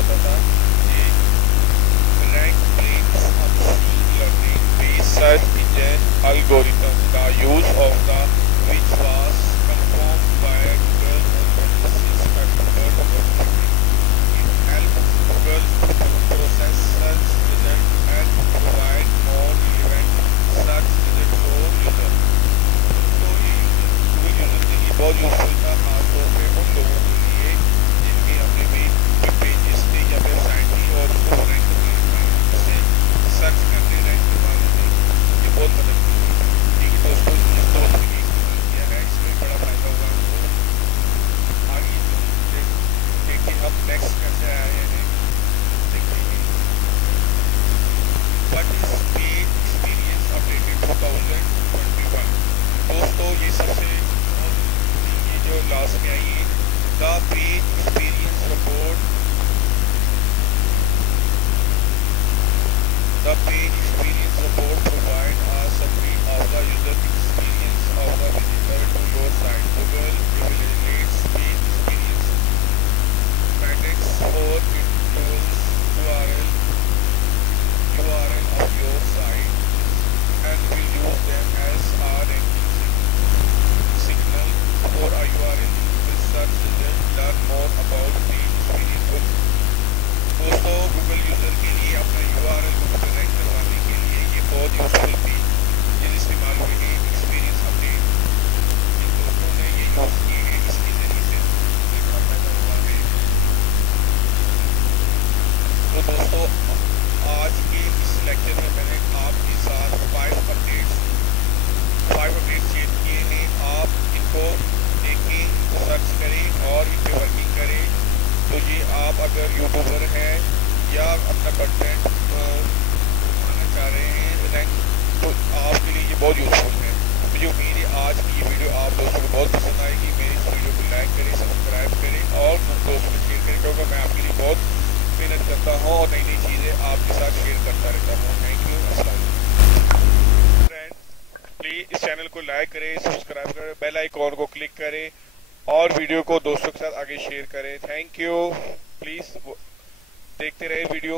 होता था ये rank breaks on machine learning based search engine algorithm, the use of the which was confirmed by Google on 26 October 2020. It helps Google process search results and provide more relevant search results for users. तो ये Google user के लिए बहुत useful था, खासतौर पे उन लोगों के लिए जिनके अपने वेब पेजेस थे या वेबसाइट थी और उनको रैंक से सर्च करने रैंक करवाने में ये बहुत मदद मिली। ठीक है दोस्तों, इस दोस्त के लिए किया है, इसमें बड़ा फायदा होगा आपको। आगे देखिए हम नेक्स्ट कैसे आए हैं, देखिए what is page experience updated 2021। दोस्तों ये सबसे ये जो लास्ट में आई है the page experience report, the page experience report provides a summary of the user experience of the visitor to your site. Google evaluates page experience metrics for includes URL of your site and will use them as a ranking signal for a URL with search results. Learn more about page experience. दोस्तों Google user के लिए अपना URL Google पे rank करवाने के लिए ये बहुत यूजफुल थी। जिन इस्तेमाल हुए हैं एक्सपीरियंस अपडेट, जिन दोस्तों ने ये यूज किए हैं इसके जरिए से ये बड़ा फायदा हुआ है। तो दोस्तों आज के इस लेक्चर में मैंने आपके साथ 5 अपडेट्स शेयर किए हैं। आप इनको देखें, सर्च करें और इन पे वर्किंग करें। तो ये आप अगर यूट्यूबर हैं या अपना कंटेंट बनाना चाह रहे हैं रैंक, तो आपके लिए ये बहुत यूजफुल है। मुझे उम्मीद है आज की ये वीडियो आप दोस्तों को बहुत पसंद आएगी। मेरी इस वीडियो को लाइक करें, सब्सक्राइब करें और दोस्तों को शेयर करें, क्योंकि मैं आपके लिए बहुत मेहनत करता हूँ और नई नई चीज़ें आपके साथ शेयर करता रहता हूँ। Thank you. अस्सलाम फ्रेंड, प्लीज़ इस चैनल को लाइक करें, सब्सक्राइब करें, बेल आइकॉन को क्लिक करें और वीडियो को दोस्तों के साथ आगे शेयर करें। Thank you. प्लीज देखते रहे वीडियो।